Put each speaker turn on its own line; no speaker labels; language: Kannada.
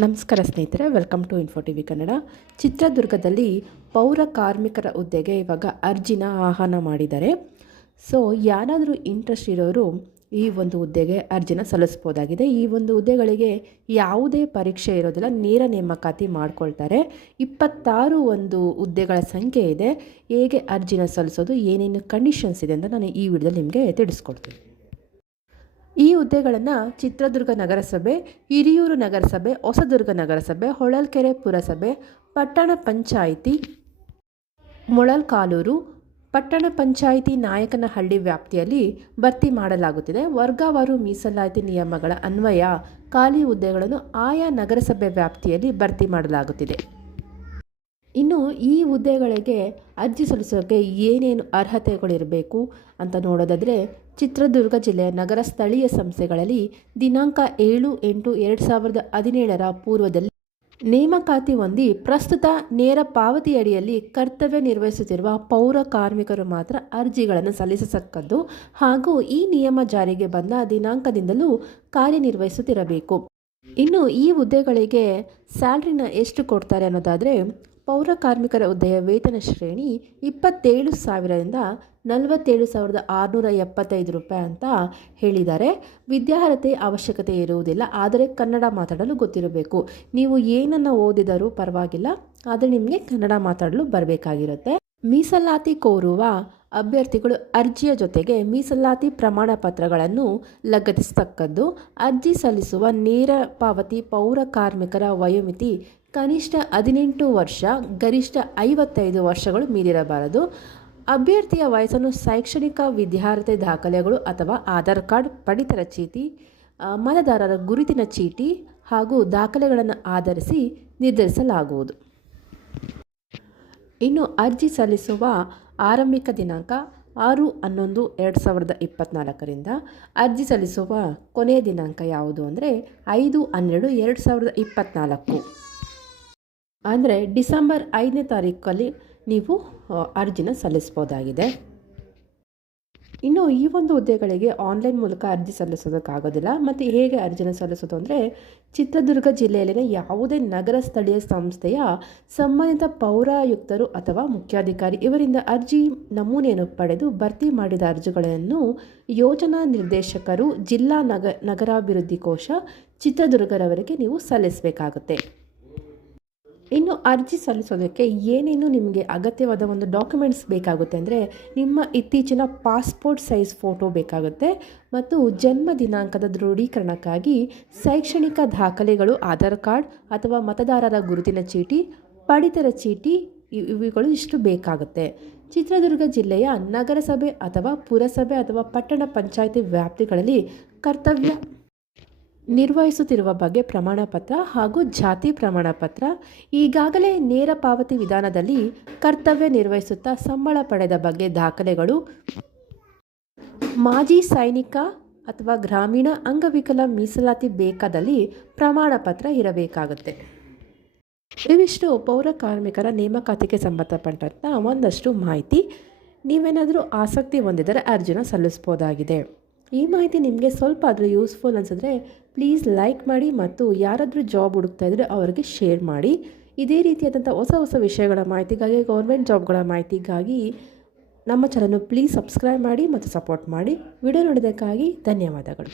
ನಮಸ್ಕಾರ ಸ್ನೇಹಿತರೆ welcome to info T V Kannada. ಚಿತ್ರದುರ್ಗದಲ್ಲಿ ಪೌರ ಕಾರ್ಮಿಕರ ಹುದ್ದೆಗೆ ಇವಾಗ ಅರ್ಜಿನ ಆಹ್ವಾನ ಮಾಡಿದ್ದಾರೆ. ಸೊ ಯಾರಾದರೂ ಇಂಟ್ರೆಸ್ಟ್ ಇರೋರು ಈ ಒಂದು ಹುದ್ದೆಗೆ ಅರ್ಜಿನ ಸಲ್ಲಿಸ್ಬೋದಾಗಿದೆ. ಈ ಒಂದು ಹುದ್ದೆಗಳಿಗೆ ಯಾವುದೇ ಪರೀಕ್ಷೆ ಇರೋದಿಲ್ಲ, ನೇರ ನೇಮಕಾತಿ ಮಾಡ್ಕೊಳ್ತಾರೆ. ಇಪ್ಪತ್ತಾರು ಒಂದು ಹುದ್ದೆಗಳ ಸಂಖ್ಯೆ ಇದೆ. ಹೇಗೆ ಅರ್ಜಿನ ಸಲ್ಲಿಸೋದು, ಏನೇನು ಕಂಡೀಷನ್ಸ್ ಇದೆ ಅಂತ ನಾನು ಈ ವಿಡಿಯೋದಲ್ಲಿ ನಿಮಗೆ ತಿಳಿಸ್ಕೊಡ್ತೀನಿ. ಈ ಹುದ್ದೆಗಳನ್ನು ಚಿತ್ರದುರ್ಗ ನಗರಸಭೆ, ಹಿರಿಯೂರು ನಗರಸಭೆ, ಹೊಸದುರ್ಗ ನಗರಸಭೆ, ಹೊಳಲ್ಕೆರೆ ಪುರಸಭೆ, ಪಟ್ಟಣ ಪಂಚಾಯಿತಿ, ಮೊಳಲ್ಕಾಲೂರು, ಪಟ್ಟಣ ಪಂಚಾಯಿತಿ ನಾಯಕನಹಳ್ಳಿ ವ್ಯಾಪ್ತಿಯಲ್ಲಿ ಭರ್ತಿ ಮಾಡಲಾಗುತ್ತಿದೆ. ವರ್ಗವಾರು ಮೀಸಲಾತಿ ನಿಯಮಗಳ ಅನ್ವಯ, ಖಾಲಿ ಹುದ್ದೆಗಳನ್ನು ಆಯಾ ನಗರಸಭೆ ವ್ಯಾಪ್ತಿಯಲ್ಲಿ ಭರ್ತಿ ಮಾಡಲಾಗುತ್ತಿದೆ. ಇನ್ನು ಈ ಹುದ್ದೆಗಳಿಗೆ ಅರ್ಜಿ ಸಲ್ಲಿಸೋಕ್ಕೆ ಏನೇನು ಅರ್ಹತೆಗಳಿರಬೇಕು ಅಂತ ನೋಡೋದಾದರೆ ಚಿತ್ರದುರ್ಗ ಜಿಲ್ಲೆಯ ನಗರ ಸ್ಥಳೀಯ ಸಂಸ್ಥೆಗಳಲ್ಲಿ ದಿನಾಂಕ ಏಳು ಎಂಟು ಎರಡು ಸಾವಿರದ ಹದಿನೇಳರ ಪೂರ್ವದಲ್ಲಿ ನೇಮಕಾತಿ ಹೊಂದಿ ಪ್ರಸ್ತುತ ನೇರ ಪಾವತಿಯಡಿಯಲ್ಲಿ ಕರ್ತವ್ಯ ನಿರ್ವಹಿಸುತ್ತಿರುವ ಪೌರ ಕಾರ್ಮಿಕರು ಮಾತ್ರ ಅರ್ಜಿಗಳನ್ನು ಸಲ್ಲಿಸತಕ್ಕದ್ದು ಹಾಗೂ ಈ ನಿಯಮ ಜಾರಿಗೆ ಬಂದ ದಿನಾಂಕದಿಂದಲೂ ಕಾರ್ಯನಿರ್ವಹಿಸುತ್ತಿರಬೇಕು. ಇನ್ನು ಈ ಹುದ್ದೆಗಳಿಗೆ ಸ್ಯಾಲ್ರಿನ ಎಷ್ಟು ಕೊಡ್ತಾರೆ ಅನ್ನೋದಾದರೆ ಪೌರ ಕಾರ್ಮಿಕರ ಹುದ್ದೆಯ ವೇತನ ಶ್ರೇಣಿ ಇಪ್ಪತ್ತೇಳು ಸಾವಿರದಿಂದ ನಲವತ್ತೇಳು ಸಾವಿರದ ಆರುನೂರ ಎಪ್ಪತ್ತೈದು ರೂಪಾಯಿ ಅಂತ ಹೇಳಿದ್ದಾರೆ. ವಿದ್ಯಾರ್ಹತೆ ಅವಶ್ಯಕತೆ ಇರುವುದಿಲ್ಲ, ಆದರೆ ಕನ್ನಡ ಮಾತಾಡಲು ಗೊತ್ತಿರಬೇಕು. ನೀವು ಏನನ್ನು ಓದಿದರೂ ಪರವಾಗಿಲ್ಲ, ಆದರೆ ನಿಮಗೆ ಕನ್ನಡ ಮಾತಾಡಲು ಬರಬೇಕಾಗಿರುತ್ತೆ. ಮೀಸಲಾತಿ ಕೋರುವ ಅಭ್ಯರ್ಥಿಗಳು ಅರ್ಜಿಯ ಜೊತೆಗೆ ಮೀಸಲಾತಿ ಪ್ರಮಾಣ ಪತ್ರಗಳನ್ನು ಲಗತ್ತಿಸತಕ್ಕದ್ದು, ಅರ್ಜಿ ಸಲ್ಲಿಸುವ ನೇರ ಪಾವತಿ ಪೌರ ಕಾರ್ಮಿಕರ ವಯೋಮಿತಿ ಕನಿಷ್ಠ ಹದಿನೆಂಟು ವರ್ಷ, ಗರಿಷ್ಠ ಐವತ್ತೈದು ವರ್ಷಗಳು ಮೀರಿರಬಾರದು. ಅಭ್ಯರ್ಥಿಯ ವಯಸ್ಸನ್ನು ಶೈಕ್ಷಣಿಕ ವಿದ್ಯಾರ್ಥಿ ದಾಖಲೆಗಳು ಅಥವಾ ಆಧಾರ್ ಕಾರ್ಡ್, ಪಡಿತರ ಚೀಟಿ ಮತದಾರರ ಗುರುತಿನ ಚೀಟಿ ಹಾಗೂ ದಾಖಲೆಗಳನ್ನು ಆಧರಿಸಿ ನಿರ್ಧರಿಸಲಾಗುವುದು. ಇನ್ನು ಅರ್ಜಿ ಸಲ್ಲಿಸುವ ಆರಂಭಿಕ ದಿನಾಂಕ ಆರು ಹನ್ನೊಂದು ಎರಡು ಸಾವಿರದ ಇಪ್ಪತ್ತ್ನಾಲ್ಕರಿಂದ ಅರ್ಜಿ ಸಲ್ಲಿಸುವ ಕೊನೆಯ ದಿನಾಂಕ ಯಾವುದು ಅಂದರೆ ಐದು ಹನ್ನೆರಡು ಎರಡು ಸಾವಿರದ ಇಪ್ಪತ್ತ್ನಾಲ್ಕು ಅಂದರೆ ಡಿಸೆಂಬರ್ ಐದನೇ ತಾರೀಕಲ್ಲಿ ನೀವು ಅರ್ಜಿನ ಸಲ್ಲಿಸ್ಬೋದಾಗಿದೆ ಇನ್ನು ಈ ಒಂದು ಹುದ್ದೆಗಳಿಗೆ ಆನ್ಲೈನ್ ಮೂಲಕ ಅರ್ಜಿ ಸಲ್ಲಿಸೋದಕ್ಕಾಗೋದಿಲ್ಲ. ಮತ್ತು ಹೇಗೆ ಅರ್ಜಿನ ಸಲ್ಲಿಸೋದು ಅಂದರೆ, ಚಿತ್ರದುರ್ಗ ಜಿಲ್ಲೆಯಲ್ಲಿನ ಯಾವುದೇ ನಗರ ಸ್ಥಳೀಯ ಸಂಸ್ಥೆಯ ಸಂಬಂಧಿತ ಪೌರಾಯುಕ್ತರು ಅಥವಾ ಮುಖ್ಯಾಧಿಕಾರಿ ಇವರಿಂದ ಅರ್ಜಿ ನಮೂನೆಯನ್ನು ಪಡೆದು ಭರ್ತಿ ಮಾಡಿದ ಅರ್ಜಿಗಳನ್ನು ಯೋಜನಾ ನಿರ್ದೇಶಕರು ಜಿಲ್ಲಾ ನಗ, ನಗರಾಭಿವೃದ್ಧಿ ಕೋಶ ಚಿತ್ರದುರ್ಗರವರೆಗೆ ನೀವು ಸಲ್ಲಿಸಬೇಕಾಗುತ್ತೆ. ಇನ್ನು ಅರ್ಜಿ ಸಲ್ಲಿಸೋದಕ್ಕೆ ಏನೇನು ನಿಮಗೆ ಅಗತ್ಯವಾದ ಒಂದು ಡಾಕ್ಯುಮೆಂಟ್ಸ್ ಬೇಕಾಗುತ್ತೆ ಅಂದರೆ ನಿಮ್ಮ ಇತ್ತೀಚಿನ ಪಾಸ್ಪೋರ್ಟ್ ಸೈಜ್ ಫೋಟೋ ಬೇಕಾಗುತ್ತೆ ಮತ್ತು ಜನ್ಮ ದಿನಾಂಕದ ದೃಢೀಕರಣಕ್ಕಾಗಿ ಶೈಕ್ಷಣಿಕ ದಾಖಲೆಗಳು, ಆಧಾರ್ ಕಾರ್ಡ್ ಅಥವಾ ಮತದಾರರ ಗುರುತಿನ ಚೀಟಿ, ಪಡಿತರ ಚೀಟಿ ಇವುಗಳು ಇಷ್ಟು ಬೇಕಾಗುತ್ತೆ. ಚಿತ್ರದುರ್ಗ ಜಿಲ್ಲೆಯ ನಗರಸಭೆ ಅಥವಾ ಪುರಸಭೆ ಅಥವಾ ಪಟ್ಟಣ ಪಂಚಾಯಿತಿ ವ್ಯಾಪ್ತಿಗಳಲ್ಲಿ ಕರ್ತವ್ಯ ನಿರ್ವಹಿಸುತ್ತಿರುವ ಬಗ್ಗೆ ಪ್ರಮಾಣ ಪತ್ರ ಹಾಗೂ ಜಾತಿ ಪ್ರಮಾಣ ಪತ್ರ ಈಗಾಗಲೇ ನೇರ ಪಾವತಿ ವಿಧಾನದಲ್ಲಿ ಕರ್ತವ್ಯ ನಿರ್ವಹಿಸುತ್ತಾ ಸಂಬಳ ಪಡೆದ ಬಗ್ಗೆ ದಾಖಲೆಗಳು. ಮಾಜಿ ಸೈನಿಕ ಅಥವಾ ಗ್ರಾಮೀಣ ಅಂಗವಿಕಲ ಮೀಸಲಾತಿ ಬೇಕಾದಲ್ಲಿ ಪ್ರಮಾಣ ಪತ್ರ ಇರಬೇಕಾಗುತ್ತೆ. ಇವಿಷ್ಟು ಪೌರ ಕಾರ್ಮಿಕರ ನೇಮಕಾತಿಗೆ ಸಂಬಂಧಪಟ್ಟಂಥ ಒಂದಷ್ಟು ಮಾಹಿತಿ. ನೀವೇನಾದರೂ ಆಸಕ್ತಿ ಹೊಂದಿದರೆ ಅರ್ಜಿನ ಸಲ್ಲಿಸ್ಬೋದಾಗಿದೆ ಈ ಮಾಹಿತಿ ನಿಮಗೆ ಸ್ವಲ್ಪ ಆದರೂ ಯೂಸ್ಫುಲ್ ಅನಿಸಿದ್ರೆ ಪ್ಲೀಸ್ ಲೈಕ್ ಮಾಡಿ ಮತ್ತು ಯಾರಾದರೂ ಜಾಬ್ ಹುಡುಕ್ತಾ ಇದ್ದರೆ ಅವರಿಗೆ ಶೇರ್ ಮಾಡಿ. ಇದೇ ರೀತಿಯಾದಂಥ ಹೊಸ ಹೊಸ ವಿಷಯಗಳ ಮಾಹಿತಿಗಾಗಿ ಗೌರ್ಮೆಂಟ್ ಜಾಬ್ಗಳ ಮಾಹಿತಿಗಾಗಿ ನಮ್ಮ ಚಾನಲ್ನು ಪ್ಲೀಸ್ ಸಬ್ಸ್ಕ್ರೈಬ್ ಮಾಡಿ ಮತ್ತು ಸಪೋರ್ಟ್ ಮಾಡಿ. ವಿಡಿಯೋ ನೋಡೋದಕ್ಕಾಗಿ ಧನ್ಯವಾದಗಳು.